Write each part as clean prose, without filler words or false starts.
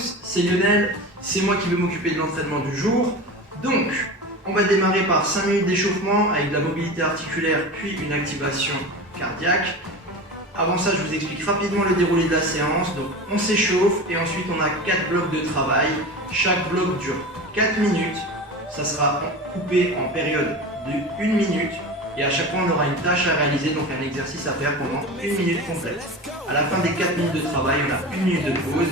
tous, c'est Lionel, c'est moi qui vais m'occuper de l'entraînement du jour. Donc, on va démarrer par 5 minutes d'échauffement avec de la mobilité articulaire puis une activation cardiaque. Avant ça, je vous explique rapidement le déroulé de la séance. Donc, on s'échauffe et ensuite on a 4 blocs de travail. Chaque bloc dure 4 minutes. Ça sera coupé en période de 1 minute. Et à chaque fois, on aura une tâche à réaliser, donc un exercice à faire pendant 1 minute complète. À la fin des 4 minutes de travail, on a 1 minute de pause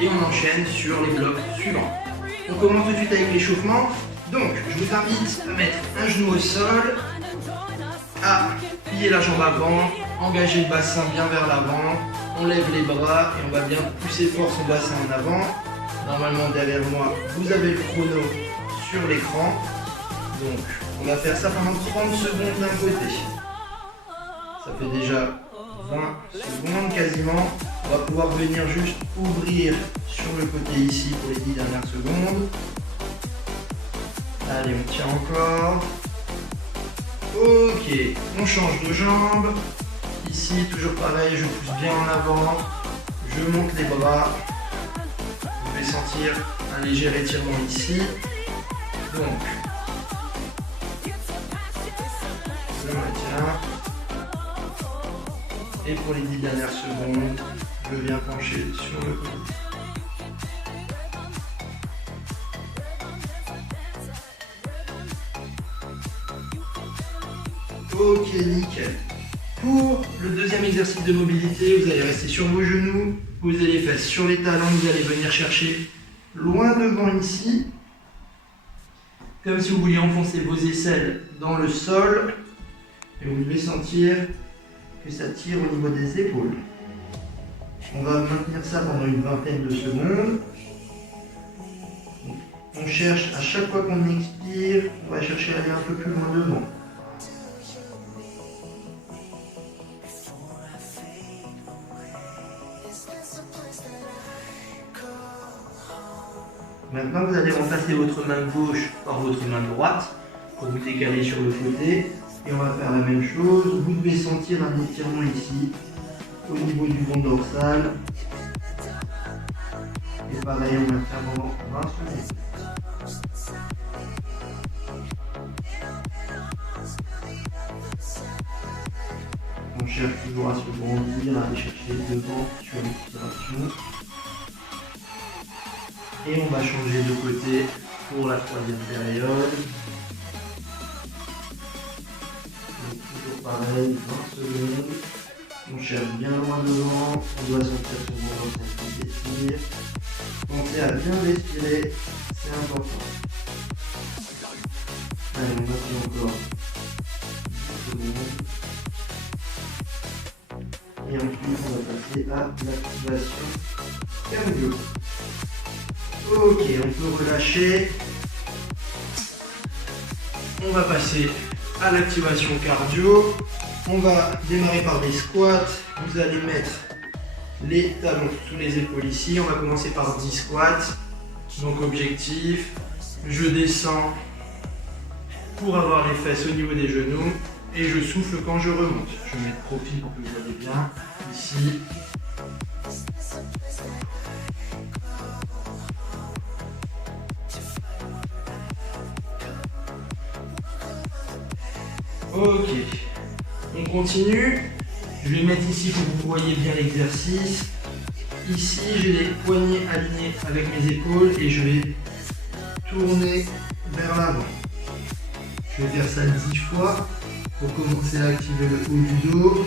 et on enchaîne sur les blocs suivants. On commence tout de suite avec l'échauffement. Donc, je vous invite à mettre un genou au sol, à plier la jambe avant, engager le bassin bien vers l'avant, on lève les bras et on va bien pousser fort son bassin en avant. Normalement, derrière moi, vous avez le chrono sur l'écran. Donc, on va faire ça pendant 30 secondes d'un côté. Ça fait déjà 20 secondes quasiment. On va pouvoir venir juste ouvrir sur le côté ici pour les 10 dernières secondes. Allez, on tient encore. Ok, on change de jambe. Ici, toujours pareil, je pousse bien en avant. Je monte les bras. Vous pouvez sentir un léger étirement ici. Donc, je maintiens. Et pour les 10 dernières secondes, je viens pencher sur le côté. Ok, nickel. Pour le deuxième exercice de mobilité, vous allez rester sur vos genoux, poser les fesses sur les talons, vous allez venir chercher loin devant ici, comme si vous vouliez enfoncer vos aisselles dans le sol, et vous devez sentir que ça tire au niveau des épaules. On va maintenir ça pendant une vingtaine de secondes. On cherche, à chaque fois qu'on expire, on va chercher à aller un peu plus loin devant. Maintenant, vous allez remplacer votre main gauche par votre main droite pour vous décaler sur le côté. Et on va faire la même chose. Vous devez sentir un étirement ici, au niveau du rond dorsal. Et pareil, on va faire pendant 20 secondes. On cherche toujours à se grandir, à aller chercher devant sur l'expiration. Et on va changer de côté pour la troisième période. Donc, toujours pareil, 20 secondes. On cherche bien loin devant, on doit sentir son bras qui s'étire. Pensez à bien respirer, c'est important. Allez, on va faire encore 10 secondes. Et ensuite, on va passer à l'activation cardio. Ok, on peut relâcher. On va passer à l'activation cardio. On va démarrer par des squats. Vous allez mettre les talons sous les épaules ici. On va commencer par 10 squats. Donc objectif, je descends pour avoir les fesses au niveau des genoux. Et je souffle quand je remonte. Je mets de profil pour que vous voyez bien. Ici. Ok, on continue. Je vais mettre ici pour que vous voyez bien l'exercice. Ici, j'ai les poignets alignés avec mes épaules et je vais tourner vers l'avant. Je vais faire ça 10 fois pour commencer à activer le haut du dos,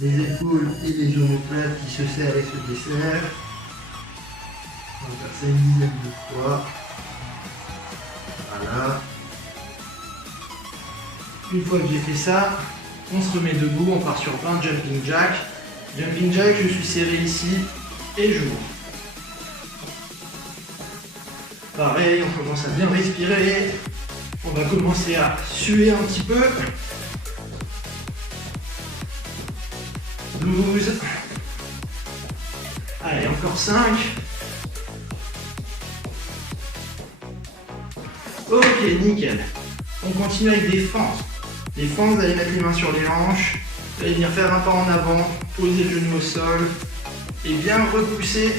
les épaules et les omoplates qui se serrent et se desserrent. On va faire ça une dizaine de fois. Voilà. Une fois que j'ai fait ça, on se remet debout, on part sur 20 jumping jack. Jumping jack, je suis serré ici et j'ouvre. Pareil, on commence à bien respirer. On va commencer à suer un petit peu. 12. Allez, encore 5. Ok, nickel. On continue avec des fentes. Les fentes, vous allez mettre les mains sur les hanches. Vous allez venir faire un pas en avant, poser le genou au sol et bien repousser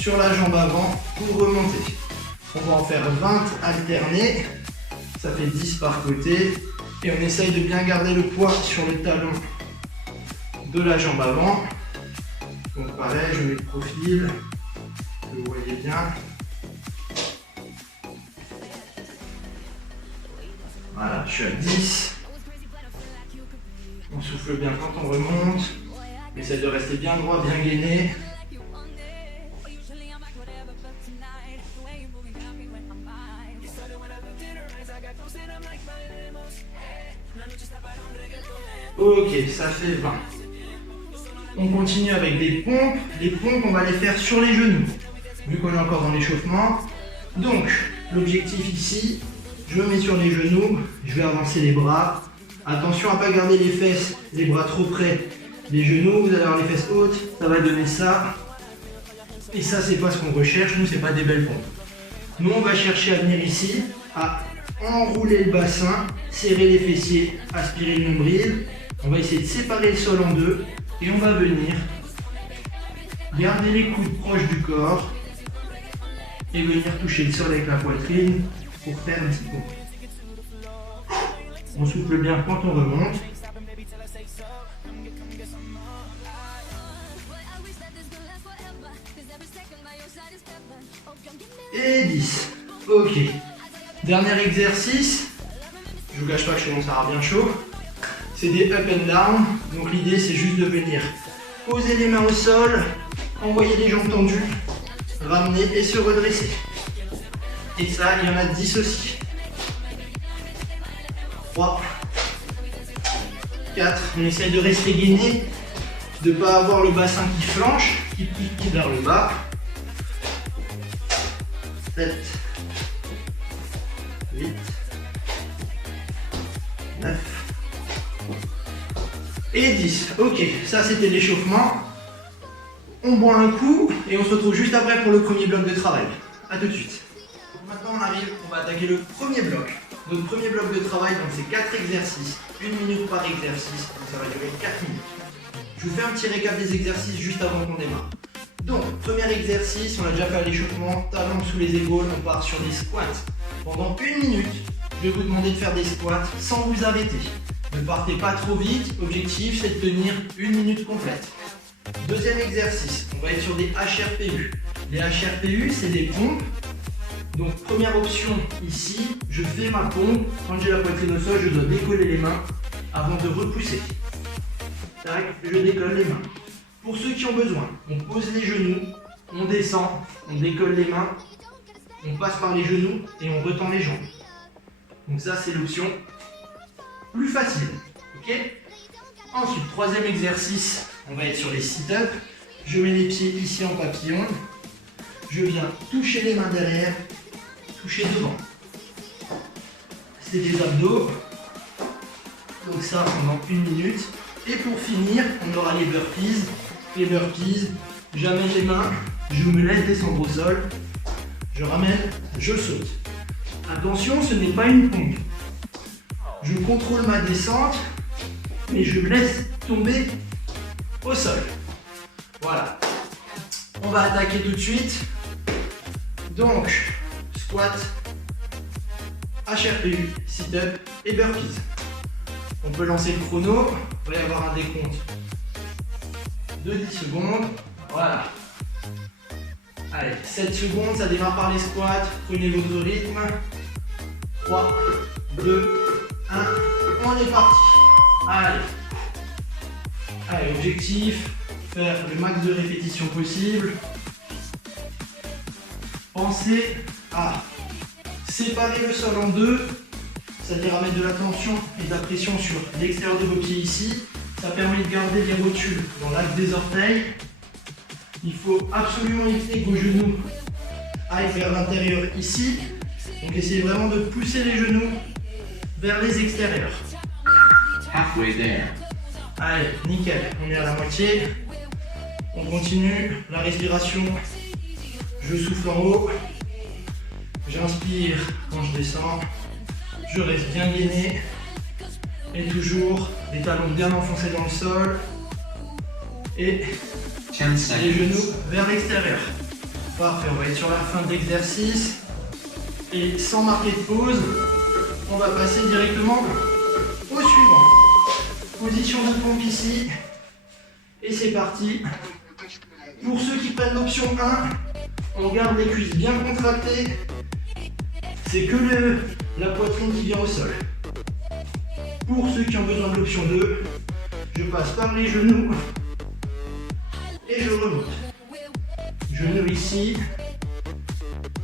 sur la jambe avant pour remonter. On va en faire 20 alternés, ça fait 10 par côté. Et on essaye de bien garder le poids sur le talon de la jambe avant. Donc pareil, je mets le profil, vous voyez bien. Voilà, je suis à 10. On souffle bien quand on remonte. On essaie de rester bien droit, bien gainé. Ok, ça fait 20. On continue avec des pompes. Les pompes, on va les faire sur les genoux, vu qu'on est encore dans l'échauffement. Donc, l'objectif ici, je me mets sur les genoux, je vais avancer les bras. Attention à ne pas garder les fesses, les bras trop près des genoux. Vous allez avoir les fesses hautes, ça va donner ça. Et ça, c'est pas ce qu'on recherche. Nous, c'est pas des belles pompes. Nous, on va chercher à venir ici, à enrouler le bassin, serrer les fessiers, aspirer le nombril. On va essayer de séparer le sol en deux et on va venir garder les coudes proches du corps et venir toucher le sol avec la poitrine pour faire un petit pompe. On souffle bien quand on remonte. Et 10. Ok. Dernier exercice. Je vous cache pas que je commence à avoir bien chaud. C'est des up and down. Donc l'idée c'est juste de venir poser les mains au sol, envoyer les jambes tendues, ramener et se redresser. Et ça, il y en a 10 aussi. 3, 4, on essaye de rester gainé, de ne pas avoir le bassin qui flanche, qui pique vers le bas. 7, 8, 9 et 10. Ok, ça c'était l'échauffement. On boit un coup et on se retrouve juste après pour le premier bloc de travail. A tout de suite. Maintenant on va attaquer le premier bloc. Notre premier bloc de travail, donc c'est 4 exercices, 1 minute par exercice, donc ça va durer 4 minutes. Je vous fais un petit récap des exercices juste avant qu'on démarre. Donc, premier exercice, on a déjà fait à l'échauffement, talons sous les épaules, on part sur des squats. Pendant 1 minute, je vais vous demander de faire des squats sans vous arrêter. Ne partez pas trop vite, objectif c'est de tenir 1 minute complète. Deuxième exercice, on va être sur des HRPU. Les HRPU, c'est des pompes. Donc première option ici, je fais ma pompe. Quand j'ai la poitrine au sol, je dois décoller les mains avant de repousser. Tac, je décolle les mains. Pour ceux qui ont besoin, on pose les genoux, on descend, on décolle les mains, on passe par les genoux et on retend les jambes. Donc ça c'est l'option plus facile. Ok ? Ensuite, troisième exercice, on va être sur les sit-ups. Je mets les pieds ici en papillon. Je viens toucher les mains derrière, toucher devant. C'est des abdos. Donc ça pendant 1 minute. Et pour finir, on aura les burpees. Les burpees, j'amène les mains, je me laisse descendre au sol. Je ramène, je saute. Attention, ce n'est pas une pompe. Je contrôle ma descente, mais je me laisse tomber au sol. Voilà. On va attaquer tout de suite. Donc, squat, HRPU, sit-up et burpees. On peut lancer le chrono. Il va y avoir un décompte de 10 secondes. Voilà. Allez, 7 secondes, ça démarre par les squats. Prenez votre rythme. 3, 2, 1. On est parti. Allez. Allez, objectif, faire le max de répétitions possible. Pensez à séparer le sol en deux, c'est-à-dire à mettre de la tension et de la pression sur l'extérieur de vos pieds ici. Ça permet de garder les rotules dans l'axe des orteils. Il faut absolument éviter que vos genoux aillent vers l'intérieur ici. Donc essayez vraiment de pousser les genoux vers les extérieurs. Halfway there. Allez, nickel, on est à la moitié. On continue la respiration. Je souffle en haut. J'inspire quand je descends. Je reste bien gainé. Et toujours les talons bien enfoncés dans le sol. Et 10 les seconds. genoux vers l'extérieur. Parfait, on va être sur la fin de l'exercice. Et sans marquer de pause, on va passer directement au suivant. Position de pompe ici. Et c'est parti. Pour ceux qui prennent l'option 1, on garde les cuisses bien contractées. C'est que la poitrine qui vient au sol. Pour ceux qui ont besoin de l'option 2, je passe par les genoux et je remonte. Genoux ici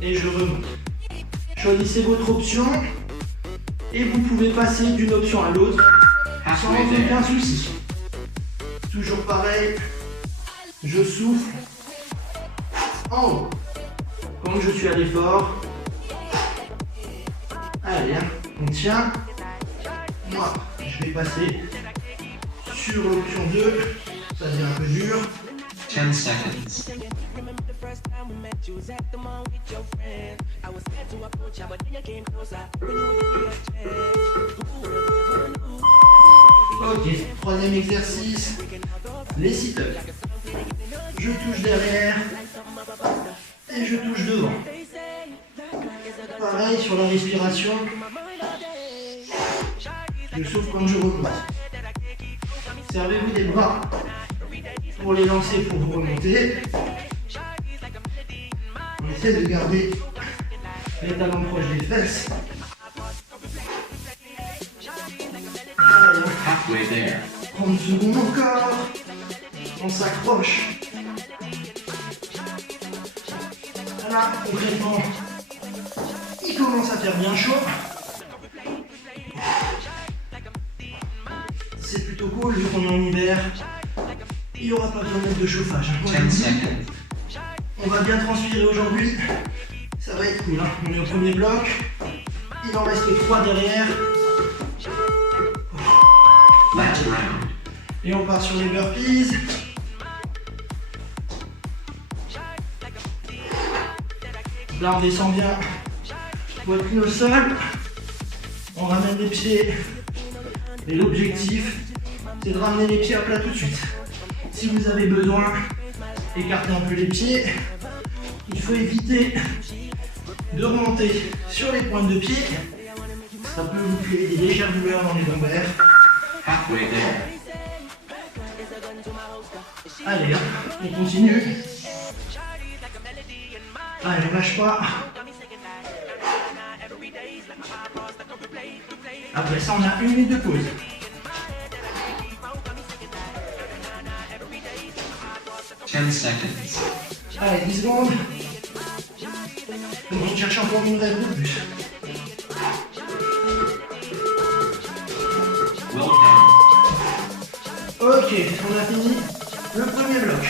et je remonte. Choisissez votre option et vous pouvez passer d'une option à l'autre sans aucun souci. Toujours pareil, je souffle en haut. Quand je suis à l'effort, allez, on tient. Moi, je vais passer sur l'option 2, ça devient un peu dur. 10 seconds. Ok, troisième exercice, les sit-ups. Je touche derrière et je touche devant. Pareil sur la respiration. Je souffle quand je remonte. Servez-vous des bras pour les lancer pour vous remonter. On essaie de garder les talons proches des fesses. Voilà. Halfway there. 30 secondes encore. On s'accroche. Voilà, concrètement, il commence à faire bien chaud. C'est plutôt cool vu qu'on est en hiver. Il n'y aura pas besoin de mettre de chauffage. 10 seconds. On va bien transpirer aujourd'hui. Ça va être cool. Hein. On est au premier bloc. Il en reste 3 derrière. Last round. Et on part sur les burpees. Là on descend bien. Poitrine au sol. On ramène les pieds. Et l'objectif, c'est de ramener les pieds à plat tout de suite. Si vous avez besoin, écartez un peu les pieds. Il faut éviter de remonter sur les pointes de pied. Ça peut vous créer des légères douleurs dans les lombaires. Halfway there. Allez, on continue. Allez, lâche pas. Après ça, on a 1 minute de pause. Ten seconds. Allez, 10 secondes. On cherche encore une rêve de plus. Well done. Ok, on a fini le premier bloc.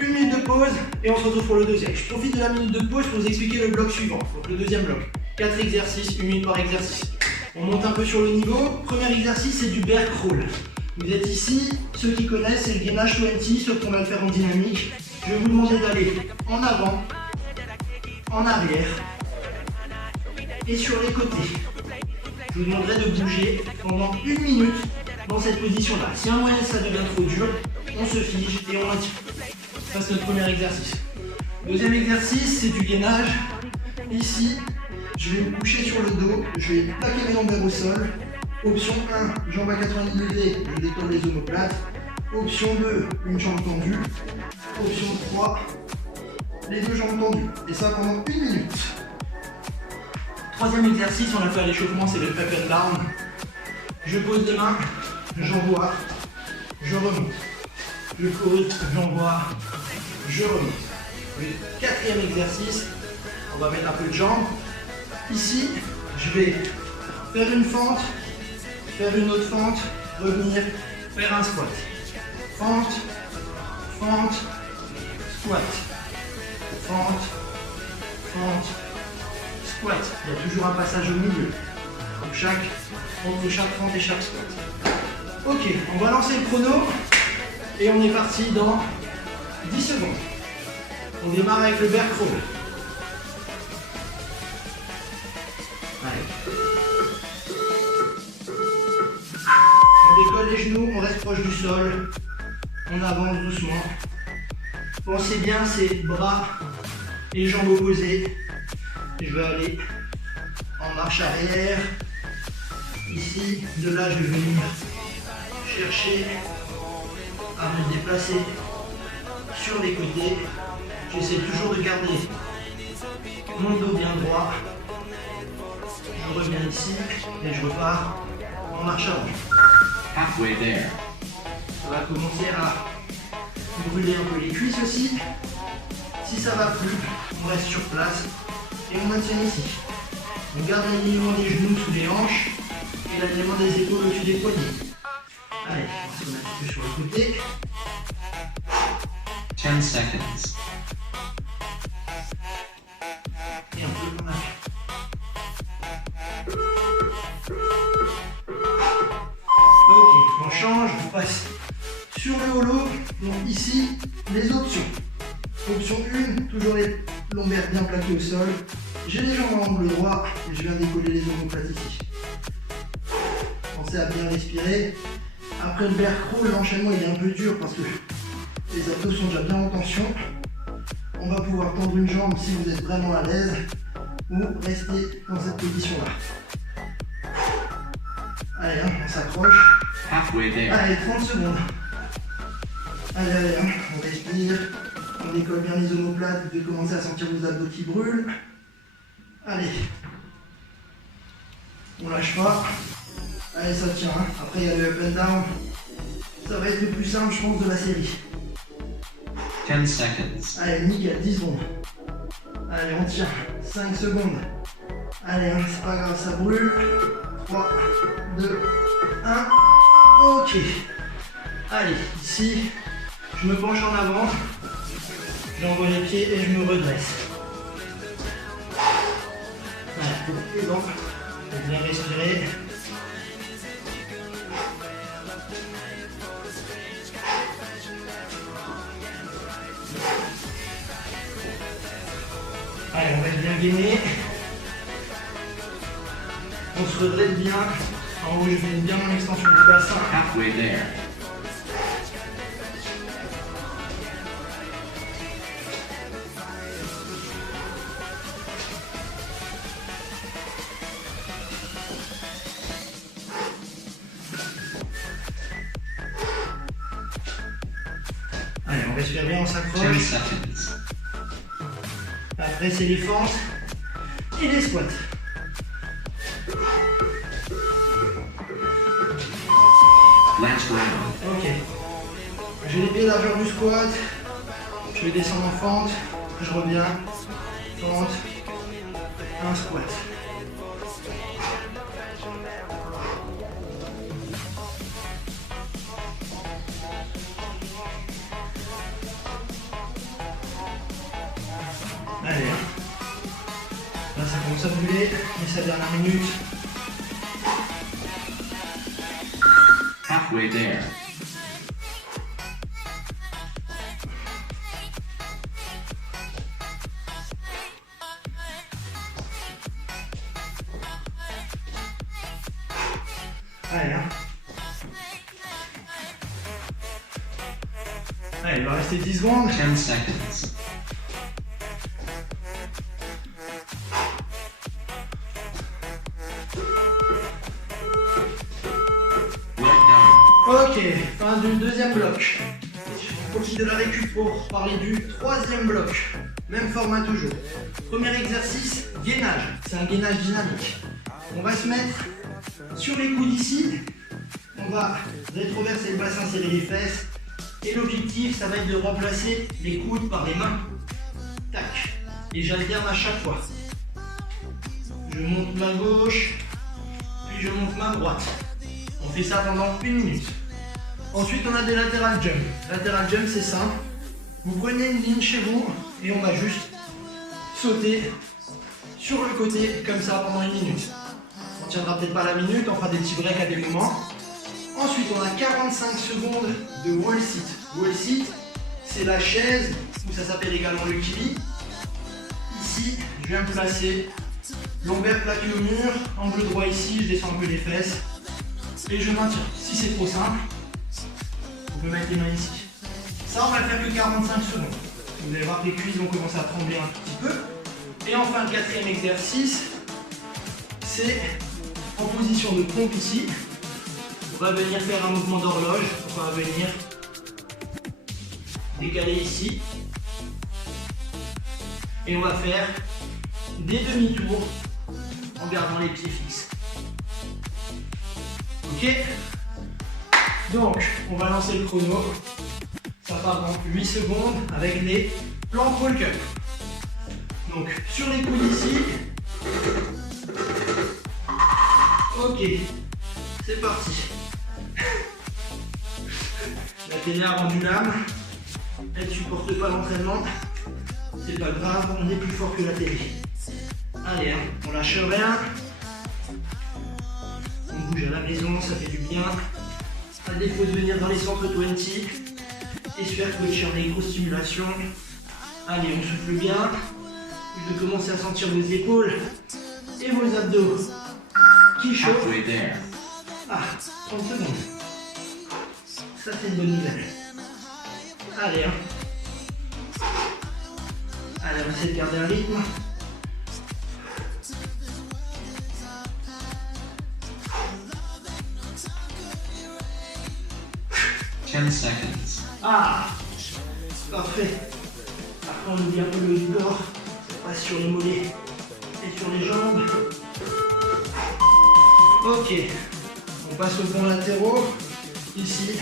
1 minute de pause et on se retrouve pour le deuxième. Je profite de la minute de pause pour vous expliquer le bloc suivant. Donc le deuxième bloc. 4 exercices, 1 minute par exercice. On monte un peu sur le niveau. Premier exercice, c'est du bear crawl. Vous êtes ici, ceux qui connaissent, c'est le gainage 20, sauf qu'on va le faire en dynamique. Je vais vous demander d'aller en avant, en arrière et sur les côtés. Je vous demanderai de bouger pendant 1 minute dans cette position-là. Si un moyen ça devient trop dur, on se fige et on maintient. Ça c'est notre premier exercice. Deuxième exercice, c'est du gainage. Ici, je vais me coucher sur le dos, je vais plaquer mes lombaires au sol. Option 1, jambe à 90 degrés, je décolle les omoplates. Option 2, une jambe tendue. Option 3, les 2 jambes tendues. Et ça pendant 1 minute. Troisième exercice, on a fait à l'échauffement, c'est le up and down. Je pose les mains, j'envoie, je remonte. Je pose, j'envoie, je remonte. Le quatrième exercice, on va mettre un peu de jambes. Ici, je vais faire une fente, faire une autre fente, revenir, faire un squat. Fente, fente, squat. Fente, fente, squat. Il y a toujours un passage au milieu. Donc entre chaque fente et chaque squat. Ok, on va lancer le chrono et on est parti dans 10 secondes. On démarre avec le bear crawl. Allez. On décolle les genoux, on reste proche du sol. On avance doucement. Pensez bien ces bras et jambes opposées. Je vais aller en marche arrière. Ici, de là, je vais venir chercher à me déplacer sur les côtés. J'essaie toujours de garder mon dos bien droit. Je reviens ici et je repars en marche avant. Halfway there. On va commencer à brûler un peu les cuisses aussi. Si ça va plus, on reste sur place et on maintient ici. On garde l'alignement des genoux sous les hanches et l'alignement des épaules au-dessus des poignets. Allez, on se met un petit peu sur le côté. 10 seconds. Et un peu en arrière. Ok, on change, on passe sur le holo. Donc ici, les options. Option 1, toujours les lombaires bien plaqués au sol. J'ai les jambes en angle droit et je viens décoller les omoplates ici. Pensez à bien respirer. Après le bear crawl, l'enchaînement il est un peu dur parce que les abdos sont déjà bien en tension. On va pouvoir tendre une jambe si vous êtes vraiment à l'aise ou rester dans cette position-là. Allez, hein, on s'accroche. Halfway there. Allez, 30 secondes. Allez, hein, on respire. On décolle bien les omoplates. Vous devez commencer à sentir vos abdos qui brûlent. Allez. On lâche pas. Allez, ça tient. Hein. Après, il y a le up and down. Ça va être le plus simple, je pense, de la série. 10 seconds. Allez, nickel, 10 secondes. Allez, on tient. 5 secondes. Allez, hein, c'est pas grave, ça brûle. 3, 2, 1. Ok. Allez, ici, je me penche en avant. J'envoie les pieds et je me redresse. Voilà, et donc, bien respirer. Allez, on reste bien gainé. On se redresse bien. En haut, je mets bien mon extension du bassin. Halfway there. Allez, on respire bien, on 10 s'accroche. seconds. Après, c'est les fentes et les squats. Last round. Ok. J'ai les pieds largeur du squat. Je vais descendre en fente. Je reviens. Fente. Un squat. Allez. Là, ça commence à brûler. Et sa dernière minute. Halfway there. Allez, hein. Allez, il va rester 10 secondes. 10 seconds. Well done. Ok, fin du deuxième bloc. On profite de la récup pour parler du troisième bloc. Même format toujours. Premier exercice, gainage. C'est un gainage dynamique. On va se mettre sur les coudes ici. On va rétroverser le bassin, serrer les fesses. Et l'objectif, ça va être de remplacer les coudes par les mains. Tac. Et j'alterne à chaque fois. Je monte main gauche, puis je monte main droite. On fait ça pendant 1 minute. Ensuite, on a des lateral jump. Lateral jump, c'est simple. Vous prenez une ligne chez vous et on va juste sauter sur le côté comme ça pendant 1 minute. On ne tiendra peut-être pas la minute, on fera des petits breaks à des moments. Ensuite, on a 45 secondes de wall sit. Wall sit, c'est la chaise, ou ça s'appelle également le kiwi. Ici, je viens me placer, lombaire plaqué au mur, angle droit ici, je descends un peu les fesses et je maintiens. Si c'est trop simple, on peut mettre les mains ici. Ça, on va le faire que 45 secondes. Vous allez voir que les cuisses vont commencer à trembler un tout petit peu. peu. Et enfin, le quatrième exercice, c'est en position de pompe ici. On va venir faire un mouvement d'horloge. On va venir décaler ici. Et on va faire des demi-tours en gardant les pieds fixes. Ok? Donc, on va lancer le chrono. Ça part dans 8 secondes avec les plank walk-up. Donc, sur les coudes ici. Ok, c'est parti. La télé a rendu l'âme. Elle ne supporte pas l'entraînement. C'est pas grave, on est plus fort que la télé. Allez, hein, on lâche rien. On bouge à la maison, ça fait du bien. À défaut de venir dans les centres 20 et se faire coacher en électrostimulation. Allez, on souffle bien. Vous devez commencer à sentir vos épaules et vos abdos qui chauffent. Halfway there. Ah, 30 secondes. Ça, c'est une bonne nouvelle. Allez, hein. Allez, on va essayer de garder un rythme. Ten seconds. Ah, parfait. Après, on oublie un peu le corps. On passe sur les mollets et sur les jambes. Ok. On passe aux bons latéraux. Ici,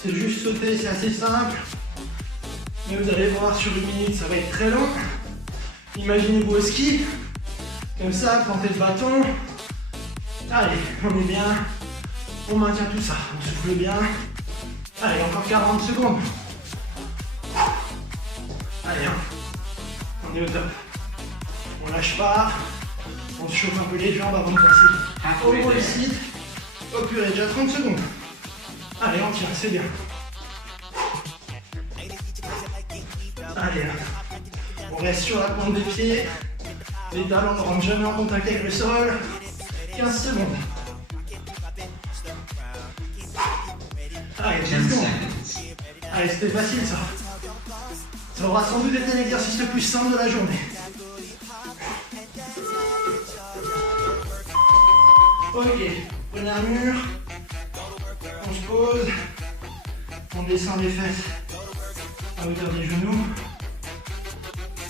c'est juste sauter, c'est assez simple. Mais vous allez voir, sur une minute, ça va être très long. Imaginez-vous au ski. Comme ça, plantez le bâton. Allez, on est bien. On maintient tout ça. On souffle bien. Allez, encore 40 secondes. Allez, hein. On est au top. On lâche pas. On se chauffe un peu les jambes avant de passer au gros site. Oh purée, déjà 30 secondes. Allez, on tient, c'est bien. Allez, hein. On reste sur la pointe des pieds. Les talons ne rentrent jamais en contact avec le sol. 15 secondes. Allez, 10 10 secondes. seconds. Allez, c'était facile ça. Ça aura sans doute été l'exercice le plus simple de la journée. Ok, prenez un mur. On se pose. On descend les fesses à hauteur des genoux.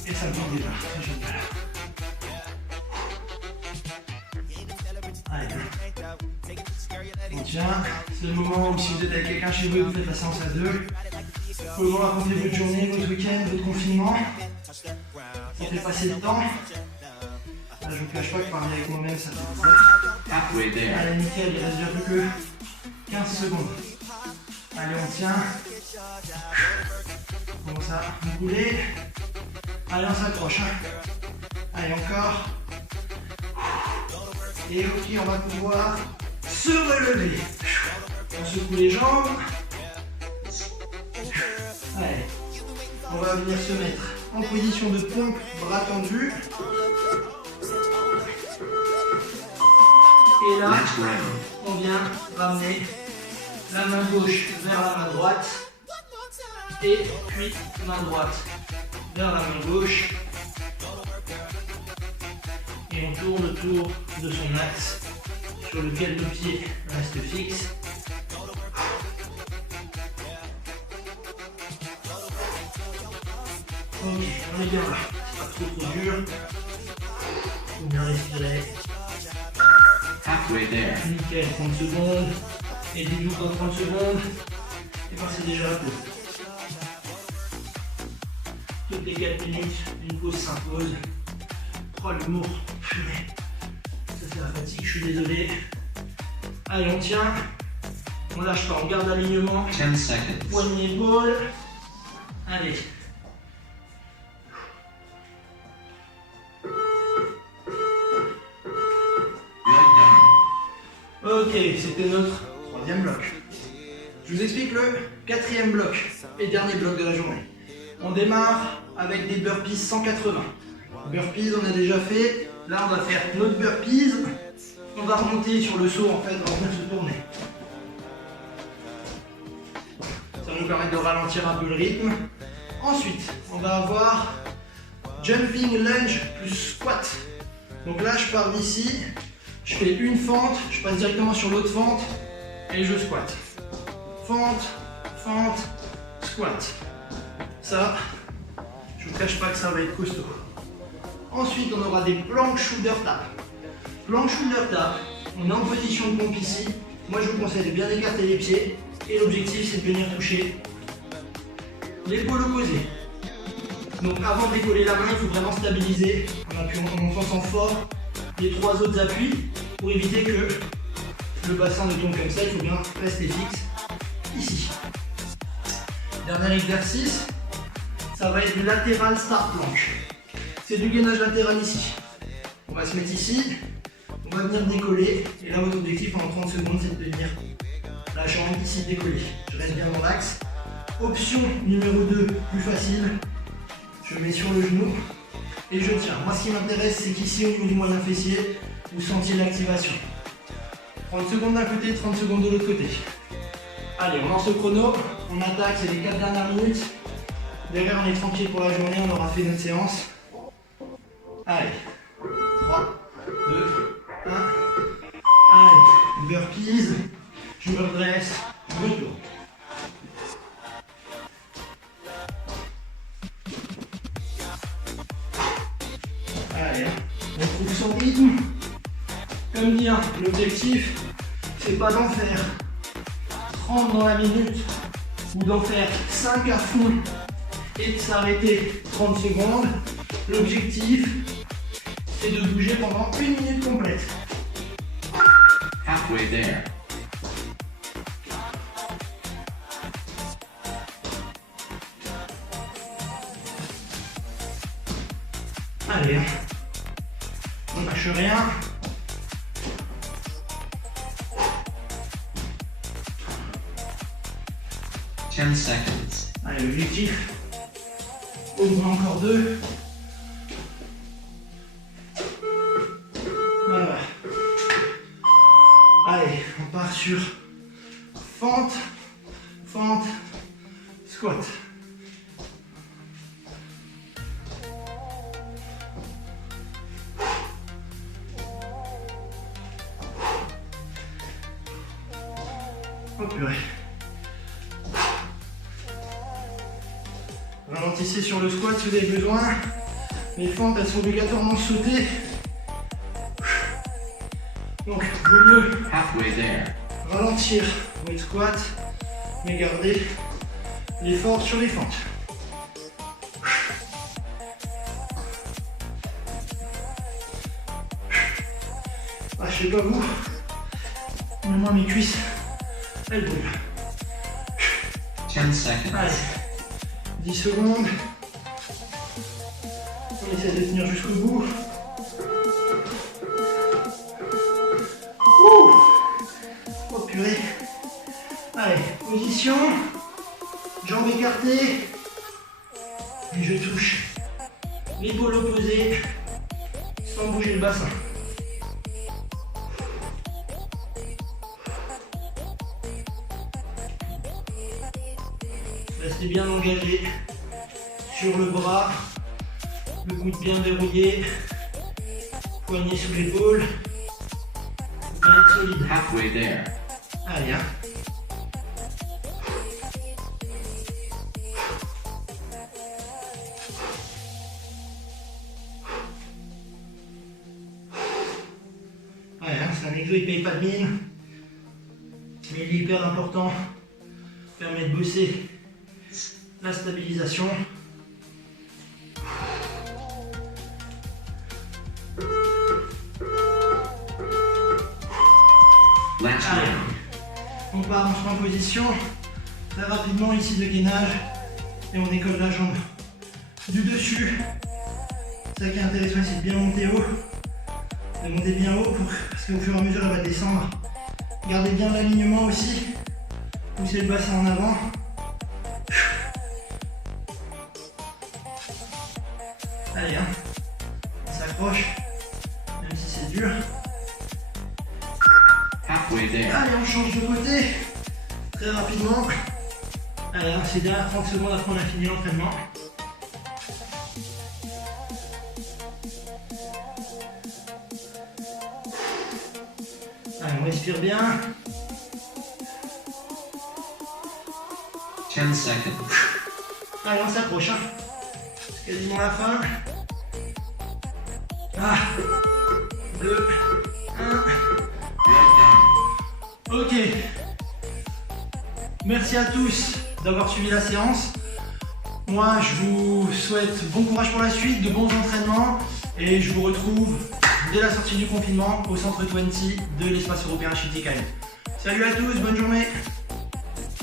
Et ça bouge déjà, c'est génial. Allez. On tient. C'est le moment où si vous êtes avec quelqu'un chez vous, vous faites la séance à deux. Vous pouvez vous raconter votre journée, votre week-end, votre confinement. Ça fait passer le temps. Là, je ne vous cache pas que parler avec moi-même, ça fait plaisir. Halfway there. Allez, nickel, il reste déjà plus que 15 secondes. Allez, on tient. On commence à rouler. Allez, on s'accroche. Allez, encore. Et ok, on va pouvoir se relever. On secoue les jambes. Allez, on va venir se mettre en position de pompe, bras tendus. Et là, Let's round. on vient ramener la main gauche vers la main droite. Et puis main droite vers la main gauche. Et on tourne autour de son axe sur lequel le pied reste fixe. Ok, on est bien là. C'est pas trop dur. Faut bien respirer. Halfway there. Nickel, 30 secondes. Et dites-vous qu'en 30 secondes, et ben c'est déjà la pause. Toutes les 4 minutes, une pause s'impose. Oh l'humour, purée. Ça c'est la fatigue, je suis désolé. Allez, on tient. On lâche pas, on garde l'alignement. 10 seconds. Poignée épaule. Allez. Good done. Ok, c'était notre troisième bloc. Je vous explique le quatrième bloc et dernier bloc de la journée. On démarre avec des burpees 180. Burpees, on a déjà fait. Là, on va faire notre burpees. On va remonter sur le saut en fait, on va venir se tourner. Ça va nous permettre de ralentir un peu le rythme. Ensuite, on va avoir jumping lunge plus squat. Donc là, je pars d'ici, je fais une fente, je passe directement sur l'autre fente et je squatte. Fente, fente, squat. Ça, je vous cache pas que ça va être costaud. Ensuite, on aura des plank shoulder tap. Plank shoulder tap, on est en position de pompe ici. Moi, je vous conseille de bien écarter les pieds. Et l'objectif, c'est de venir toucher l'épaule opposée. Donc, avant de décoller la main, il faut vraiment stabiliser en appuyant, en enfonçant fort les 3 autres appuis pour éviter que le bassin ne tombe comme ça. Il faut bien rester fixe ici. Dernier exercice, ça va être du latéral start plank. C'est du gainage latéral ici. On va se mettre ici, on va venir décoller. Et là, votre objectif en 30 secondes, c'est de venir la jambe ici décoller. Je reste bien dans l'axe. Option numéro 2, plus facile. Je mets sur le genou et je tiens. Moi, ce qui m'intéresse, c'est qu'ici, au niveau du moyen fessier, vous sentiez l'activation. 30 secondes d'un côté, 30 secondes de l'autre côté. Allez, on lance le chrono. On attaque, c'est les 4 dernières minutes. Derrière, on est tranquille pour la journée. On aura fait notre séance. Allez, 3, 2, 1. Allez, burpees. Je me redresse, je me tourne. Allez, on trouve son rythme. Comme dit, l'objectif, c'est pas d'en faire 30 dans la minute ou d'en faire 5 à fond et de s'arrêter 30 secondes. L'objectif, c'est de bouger pendant 1 minute complète. Halfway there. Allez, on lâche rien. Ten seconds. Allez, l'objectif, au moins encore 2. Voilà. Allez, on part sur fente, fente, squat. Oh purée. Ralentissez sur le squat si vous avez besoin. Les fentes, elles sont obligatoirement sautées. Donc, vaut mieux Halfway there. ralentir votre squat, mais garder l'effort sur les fentes. Ah, je sais pas vous, mais moi mes cuisses, elles brûlent. 10 seconds. Allez, 10 secondes. On essaie de tenir jusqu'au bout. Ouh. Oh purée. Allez, position. Jambes écartées. Et je touche l'épaule opposée sans bouger le bassin. Restez bien engagé sur le bras, le coude bien verrouillé, poignet sous l'épaule, bien être solide. Halfway there. Allez, hein. Ouais, hein, c'est un exo, il paye pas de mine, mais il est hyper important. Permet de bosser la stabilisation. Allez, on part, on se met en position. Très rapidement ici de gainage. Et on décolle la jambe du dessus. C'est ça qui est intéressant, c'est de bien monter haut. De monter bien haut parce qu'au fur et à mesure elle va descendre. Gardez bien l'alignement aussi. Poussez le bassin en avant. Allez, hein. On s'accroche, même si c'est dur. Halfway there. Allez, on change de côté. Très rapidement. Allez, hein, c'est derrière 30 secondes après on a fini l'entraînement. respire bien. 10 seconds. Allez, on s'approche. Hein. C'est quasiment la fin. 2, 1. Well done. Ok. Merci à tous d'avoir suivi la séance. Moi, je vous souhaite bon courage pour la suite, de bons entraînements. Et je vous retrouve dès la sortie du confinement au centre 20 de l'espace européen Chitikai. Salut à tous, bonne journée.